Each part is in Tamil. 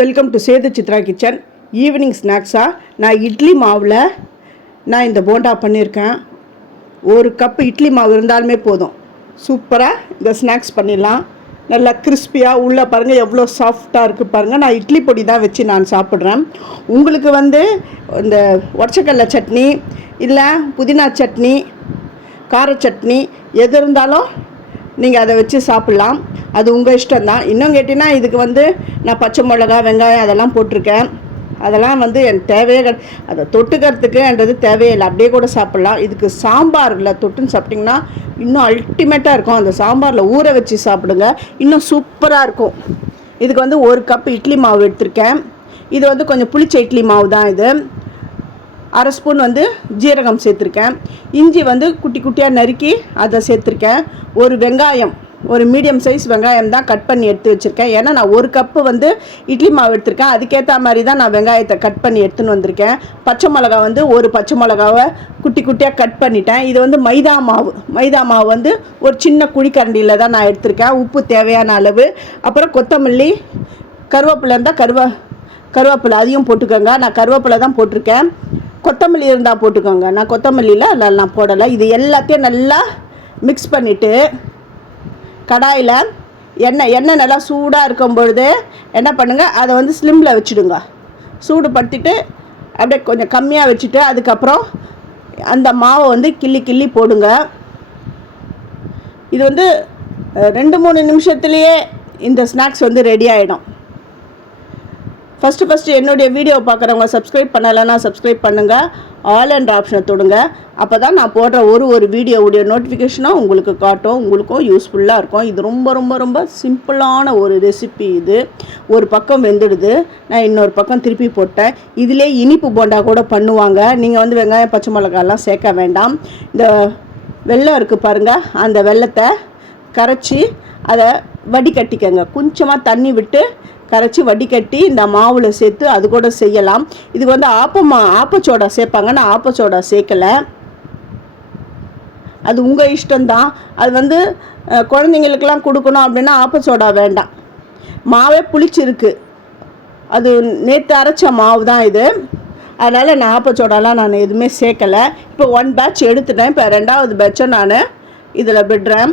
Welcome to Sethu Chitra kitchen evening ஸ்நாக்ஸாக நான் இட்லி மாவில் நான் இந்த போண்டா பண்ணியிருக்கேன் ஒரு கப்பு இட்லி மாவு இருந்தாலுமே போதும். சூப்பராக இந்த ஸ்நாக்ஸ் பண்ணிடலாம். நல்லா கிறிஸ்பியாக உள்ளே பாருங்கள் எவ்வளோ சாஃப்டாக இருக்குது பாருங்கள் நான் இட்லி பொடி தான் வச்சு நான் சாப்பிட்றேன். உங்களுக்கு வந்து இந்த உடச்சக்கடலை சட்னி இல்லை புதினா சட்னி கார சட்னி எது இருந்தாலும் நீங்கள் அதை வச்சு சாப்பிட்லாம். அது உங்கள் இஷ்டம் தான் இன்னும் கேட்டிங்கன்னா இதுக்கு வந்து நான் பச்சை மிளகா வெங்காயம் அதெல்லாம் போட்டிருக்கேன். அதெல்லாம் வந்து என் தேவையே கிடை- அதை தொட்டுக்கிறதுக்குன்றது தேவையே இல்லை அப்படியே கூட சாப்பிட்லாம். இதுக்கு சாம்பாரில் தொட்டுன்னு சாப்பிட்டிங்கன்னா இன்னும் அல்டிமேட்டாக இருக்கும். அந்த சாம்பாரில் ஊற வச்சு சாப்பிடுங்க. இன்னும் சூப்பராக இருக்கும். இதுக்கு வந்து ஒரு கப் இட்லி மாவு எடுத்திருக்கேன். இது வந்து கொஞ்சம் புளிச்ச இட்லி மாவு தான் இது. அரை ஸ்பூன் வந்து ஜீரகம் சேர்த்துருக்கேன். இஞ்சி வந்து குட்டி குட்டியாக நறுக்கி அதை சேர்த்துருக்கேன். ஒரு வெங்காயம் ஒரு மீடியம் சைஸ் வெங்காயம் தான் கட் பண்ணி எடுத்து வச்சுருக்கேன். ஏன்னா நான் ஒரு கப்பு வந்து இட்லி மாவு எடுத்திருக்கேன். அதுக்கேற்ற மாதிரி தான் நான் வெங்காயத்தை கட் பண்ணி எடுத்துன்னு வந்திருக்கேன். பச்சை மிளகா வந்து ஒரு பச்சை மிளகாவை குட்டி குட்டியாக கட் பண்ணிட்டேன். இது வந்து மைதா மாவு. மைதா மாவு வந்து ஒரு சின்ன குழிக்கரண்டியில் தான் நான் எடுத்திருக்கேன். உப்பு தேவையான அளவு. அப்புறம் கொத்தமல்லி கருவேப்பிலை இருந்தால் கருவ கருவேப்பிலை அதையும் போட்டுக்கோங்க. நான் கருவேப்பிலை தான் போட்டிருக்கேன். கொத்தமல்லி இருந்தால் போட்டுக்கோங்க. நான் கொத்தமல்லியில் அதில் நான் போடலை. இது எல்லாத்தையும் நல்லா மிக்ஸ் பண்ணிவிட்டு கடாயில் எண்ணெய் எண்ணெய் நல்லா சூடாக இருக்கும் பொழுது என்ன பண்ணுங்கள் அதை வந்து ஸ்லிம்மில் வச்சுடுங்க. சூடு படுத்திட்டு அப்படியே கொஞ்சம் கம்மியாக வச்சுட்டு அதுக்கப்புறம் அந்த மாவை வந்து கிள்ளி கிள்ளி போடுங்க. இது வந்து ரெண்டு மூணு நிமிஷத்துலேயே இந்த ஸ்நாக்ஸ் வந்து ரெடி ஆகிடும் ஃபஸ்ட்டு ஃபஸ்ட்டு என்னுடைய வீடியோ பார்க்குறவங்க சப்ஸ்கிரைப் பண்ணலைன்னா சப்ஸ்கிரைப் பண்ணுங்கள் ஆல் அண்ட் ஆப்ஷனை தொடுங்க. அப்போ தான் நான் போடுற ஒரு ஒரு வீடியோவுடைய நோட்டிஃபிகேஷனாக உங்களுக்கு காட்டும். உங்களுக்கும் யூஸ்ஃபுல்லாக இருக்கும். இது ரொம்ப ரொம்ப ரொம்ப சிம்பிளான ஒரு ரெசிபி இது. ஒரு பக்கம் வெந்துடுது. நான் இன்னொரு பக்கம் திருப்பி போட்டேன். இதிலே இனிப்பு போண்டா கூட பண்ணுவாங்க. நீங்கள் வந்து வெங்காயம் பச்சை மிளகாலாம் சேர்க்க வேண்டாம். இந்த வெள்ளம் இருக்குது பாருங்கள் அந்த வெல்லத்தை கரைச்சி அதை வடிகட்டிக்கங்க. கொஞ்சமாக தண்ணி விட்டு கரைச்சி வடிகட்டி இந்த மாவில் சேர்த்து அது கூட செய்யலாம். இது வந்து ஆப்பமா ஆப்பச்சோடா சேர்ப்பாங்க. நான் ஆப்பச்சோடா சேர்க்கலை. அது உங்கள் இஷ்டம்தான். அது வந்து குழந்தைங்களுக்கெல்லாம் கொடுக்கணும் அப்படின்னா ஆப்பச்சோடா வேண்டாம். மாவே புளிச்சிருக்கு. அது நேற்று அரைச்ச மாவு தான் இது. அதனால் நான் ஆப்பச்சோடாலாம் நான் எதுவுமே சேர்க்கலை. இப்போ ஒன் பேட்ச் எடுத்துட்டேன். இப்போ ரெண்டாவது பேட்சை நான் இதில் விடுறேன்.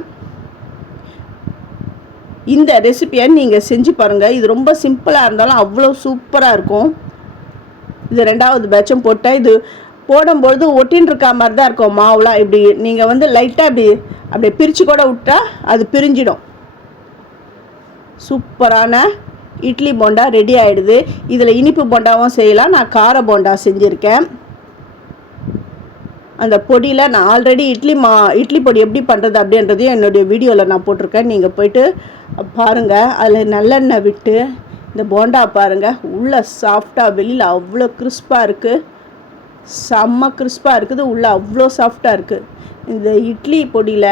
இந்த ரெசிபியை நீங்கள் செஞ்சு பாருங்கள் இது ரொம்ப சிம்பிளாக இருந்தாலும் அவ்வளோ சூப்பராக இருக்கும். இது ரெண்டாவது பேட்சும் போட்டால் இது போடும்பொழுது ஒட்டின்னு இருக்க மாதிரி தான் இருக்கும். மாவுலாம் இப்படி நீங்கள் வந்து லைட்டாக இப்படி அப்படியே பிரித்து கூட விட்டா அது பிரிஞ்சிடும். சூப்பரான இட்லி போண்டா ரெடி ஆகிடுது இதில் இனிப்பு போண்டாவும் செய்யலாம். நான் கார போண்டா செஞ்சுருக்கேன். அந்த பொடியில் நான் ஆல்ரெடி இட்லி மா இட்லி பொடி எப்படி பண்ணுறது அப்படின்றதையும் என்னுடைய வீடியோவில் நான் போட்டிருக்கேன். நீங்கள் போயிட்டு பாருங்கள் அதில் நல்லெண்ணெய் விட்டு இந்த போண்டா பாருங்கள் உள்ளே சாஃப்டாக வெளியில் அவ்வளோ கிறிஸ்பாக இருக்குது செம்ம கிறிஸ்பாக இருக்குது. உள்ளே அவ்வளோ சாஃப்டாக இருக்குது இந்த இட்லி பொடியில்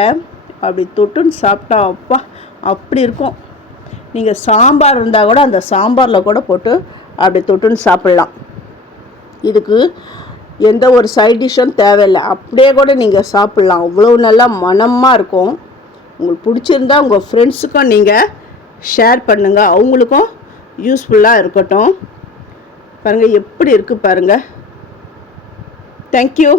அப்படி தொட்டுன்னு சாப்பிட்டா அப்பா அப்படி இருக்கும். நீங்கள் சாம்பார் இருந்தால் கூட அந்த சாம்பாரில் கூட போட்டு அப்படி தொட்டுன்னு சாப்பிட்லாம். இதுக்கு எந்த ஒரு சைட் டிஷ்ஷும் தேவையில்லை. அப்படியே கூட நீங்கள் சாப்பிட்லாம். அவ்வளோ நல்லா மனமாக இருக்கும். உங்களுக்கு பிடிச்சிருந்தா உங்கள் ஃப்ரெண்ட்ஸுக்கும் நீங்கள் ஷேர் பண்ணுங்கள் அவங்களுக்கும் யூஸ்ஃபுல்லாக இருக்கட்டும். பாருங்கள் எப்படி இருக்குது பாருங்கள் தேங்க்யூ